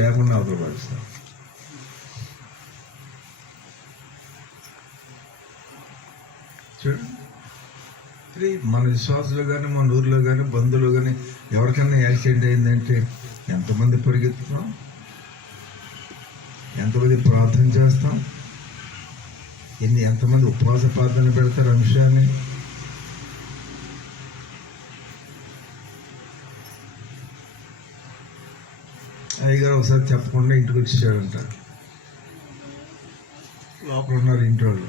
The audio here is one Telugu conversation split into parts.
లేకుండా అవతలపరుస్తాం. చూడండి, మన విశ్వాసులు కానీ మన ఊర్లో కానీ బంధువులు కానీ ఎవరికైనా యాక్సిడెంట్ అయిందంటే ఎంతమంది పరిగెత్తుతాం, ఎంతమంది ప్రార్థన చేస్తాం, ఎంతమంది ఉపవాస ప్రార్థన పెడతారు అంశాన్ని. అయ్యగారు ఒకసారి చెప్పకుండా ఇంటికి వచ్చేసాడంట. లోపల ఉన్నారు ఇంటి వాళ్ళు.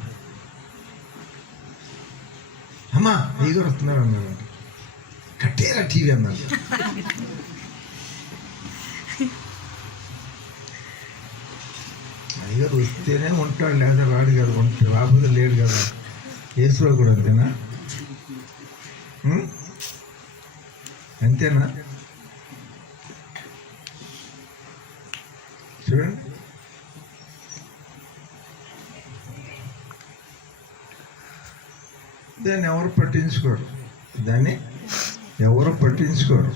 అమ్మా అయ్యగారు వస్తున్నారు అన్నారంట. కట్టేరా టీవీ అన్నారు. అయ్యగారు వస్తేనే ఉంటాడు, లేదా రాడు కదా. రాబోతే లేడు కదా. యేసులో కూడా అంతేనా? అంతేనా? చూడండి, దాన్ని ఎవరు పట్టించుకోరు.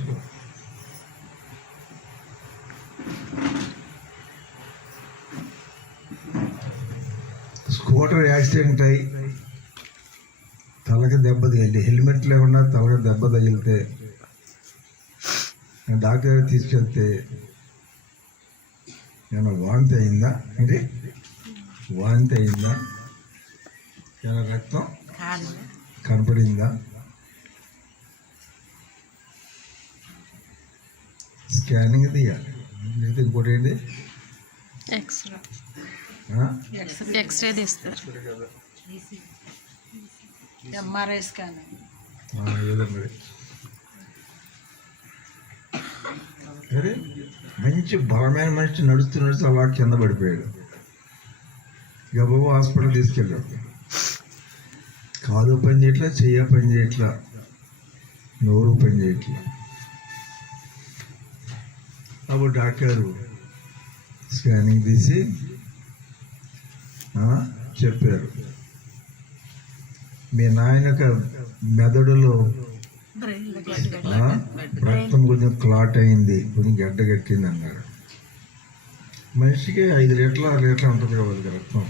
స్కూటర్ యాక్సిడెంట్ అయ్యి తలకి దెబ్బ తగిలి, హెల్మెట్ లేకుండా తలకి దెబ్బ తగిలితే డాక్టర్ దగ్గర తీసుకెళ్తే ఏమైనా వాంతి అయిందా? ఇది వాంతి అయిందా? ఏమైనా రక్తం కనపడిందా? స్కానింగ్ తీయాలి. ఇంకోటి ఏంటి? ఎక్స్రే తీస్తారు. ఎంఆర్ఐ స్కాన్ ఏదండి. అరే మంచి బలమైన మనిషి నడుస్తూ అలా కింద పడిపోయాడు. గబగబా హాస్పిటల్ తీసుకెళ్ళాడు. కాలు పని చేయట్లా, చెయ్య పని చేయట్లా, నోరు పని చేయట్లా. అప్పుడు డాక్టరు స్కానింగ్ తీసి చెప్పారు, మీ నాయనక మెదడులో రక్తం కొంచెం క్లాట్ అయింది, కొంచెం గడ్డ కట్టింది అన్నారు. మనిషికి 5 లీటర్లు 6 లీటర్లు ఉంటుంది కదా రక్తం.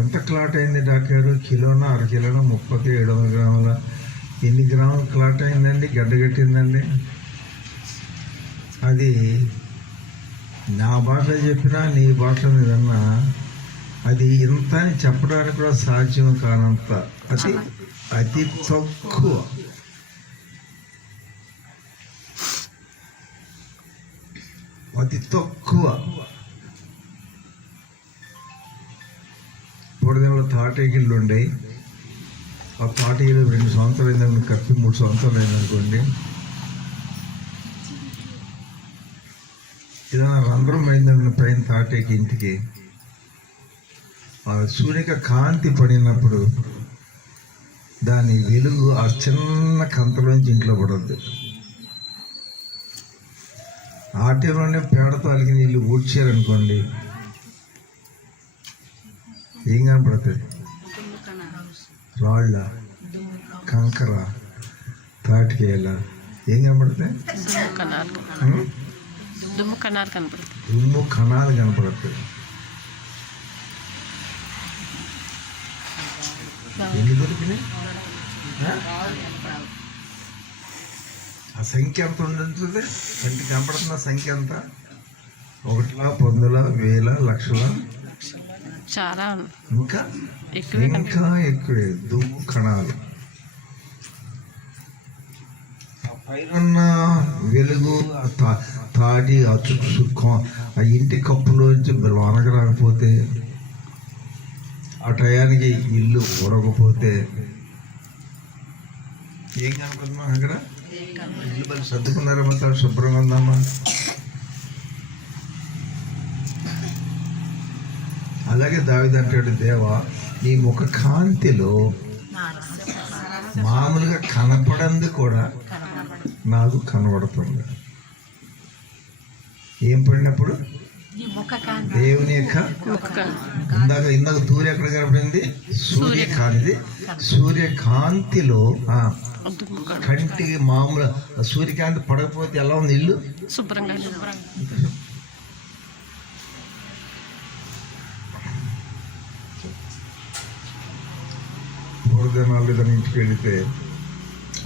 ఎంత క్లాట్ అయింది డాక్టర్? కిలోనా, అరకిలోనా, 3700 గ్రాముల? ఎన్ని గ్రాములు క్లాట్ అయిందండి, గడ్డ కట్టిందండి? అది నా భాషలో చెప్పినా నీ భాషలో ఏదన్నా అది ఇంత అని చెప్పడానికి కూడా సాధ్యం కానంత అతి తక్కువ. పొడదేమో తాటేకిళ్ళు ఉండే, ఆ తాటేకిళ్ళు 2 సంవత్సరాలు అయిందని కప్పి 3 సంవత్సరాలు అయిందనుకోండి, ఏదైనా రంధ్రం అయిందని పైన తాటేకి ఇంటికి ఆ సూర్యక కాంతి పడినప్పుడు దాని వెలుగు ఆ చిన్న కంతలోంచి ఇంట్లో పడద్దు. ఆటలోనే పేడతో అలిగి నీళ్ళు ఊడ్చారనుకోండి, ఏం కనపడుతుంది? రాళ్ళ, కంకర, తాటికేయాల, ఏం కనపడుతాయి? దుమ్ము కణాలు కనపడుతుంది. ఎన్ని దొరికినాయి? ఆ సంఖ్య ఎంత ఉంటుంది? కంటికి కనపడుతున్న సంఖ్య ఎంత? 1, 10, 1000, లక్షల, చాలా ఇంకా ఎక్కువే దుమ్ము కణాలు. ఆ పైన వెలుగు, తాటి అచుకు ఆ ఇంటి కప్పులోంచి లోనకు రాకపోతే, ఆ టయానికి ఇల్లు ఊరకపోతే ఏం కనపడుతున్నా? అక్కడ ఇల్లు బలి సర్దుకున్నారమ్మా, శుభ్రంగా ఉందామా? అలాగే దావీదు అంటాడు, దేవా నీ ముఖ కాంతిలో మామూలుగా కనపడంది కూడా నాకు కనబడుతుంది. ఏం పడినప్పుడు? దేవుని యొక్క ఇందాక తూర్య ఎక్కడ కనపడింది? సూర్యకాంతి. సూర్యకాంతిలో కంటికి మామూలు సూర్యకాంతి పడకపోతే ఎలా ఉంది ఇల్లు? శుభ్రంగా మూడు దినాలు దాని ఇంటికి వెళితే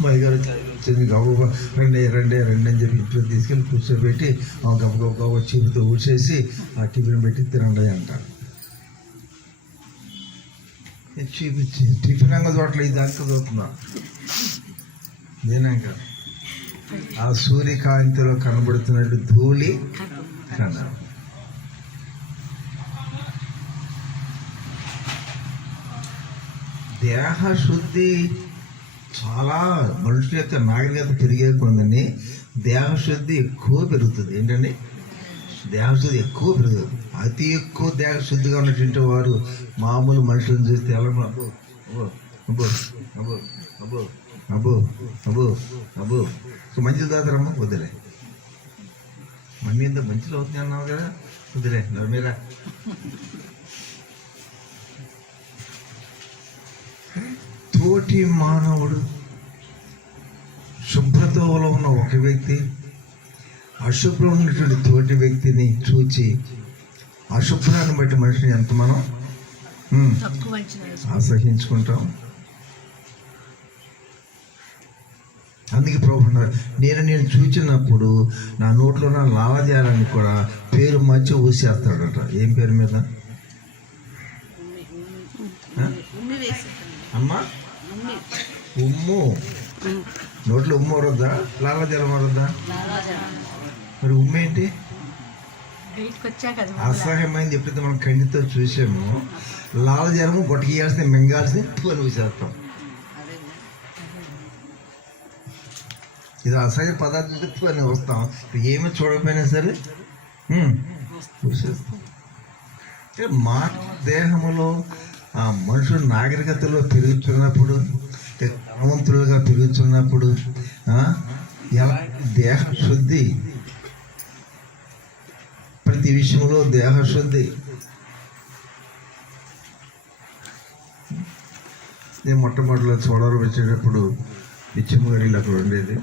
మా అయ్యగారు వచ్చింది గబగబా రండి రండి రండి అని చెప్పి ఇంట్లో తీసుకెళ్ళి కూర్చోబెట్టి గబగబా చీపుతో ఊడ్చేసి ఆ టిఫిన్ పెట్టి తినండి అంటారు. చూపించి టిఫిన్ అంగ చోట్ల ఇది అంత చదువుతున్నా నేనాక ఆ సూర్యకాంతిలో కనబడుతున్నట్టు ధూళి కన్నా దేహ శుద్ధి చాలా మనుషుల యొక్క నాగరికత పెరిగే కొందని దేహశుద్ధి ఎక్కువ పెరుగుతుంది. ఏంటండి? దేహశుద్ధి ఎక్కువ పెరుగుతుంది. అతి ఎక్కువ దేహశుద్ధిగా ఉన్నటువంటి వారు మామూలు మనుషులను చూస్తే ఎలా అబ్బో అబ్బో అబ్బో అబ్బో అబ్బో అబ్బో అబ్బో మంచిలు తాగుతారమ్మా, వదిలే మమ్మీ ఇంత మంచిలో అవుతుంది అన్నావు కదా, వదిలే మీరా. తోటి మానవుడు శుభ్రతలో ఉన్న ఒక వ్యక్తి అశుభ్రం ఉన్నటువంటి తోటి వ్యక్తిని చూచి అశుభ్రాన్ని బట్టి మనిషిని ఎంత మనం అసహించుకుంటాం. అందుకే ప్రభు నేను చూచినప్పుడు నా నోట్లో నా లావాదేయాలని కూడా పేరు మధ్య ఊసేస్తాడట. ఏం పేరు మీద అమ్మా? ఉమ్ము. నోట్లో ఉమ్ము వరద్దా? లావాదేయాలం వరద్దా? మరి ఉమ్ము ఏంటి? అసహ్యమైంది ఎప్పుడైతే మనం కంటితో చూసామో లాలజలము గొట్టకియాల్సింది మింగాల్సింది అని ఊసేస్తాం. ఇది అసహ్య పదార్థం చెప్తూ అని వస్తాం. ఏమీ చూడకపోయినా సరే చూసేస్తాం. మా దేహములో ఆ మనుషులు నాగరికతలో పెరుగుతున్నప్పుడు, ధనవంతులుగా పెరుగుతున్నప్పుడు ఎలా దేహ శుద్ధి, ప్రతి విషయంలో దేహ శుద్ధి. నేను మొట్టమొదటిలో చోడవరం వచ్చేటప్పుడు బిచ్చమ్మ గారి అక్కడ ఉండేది.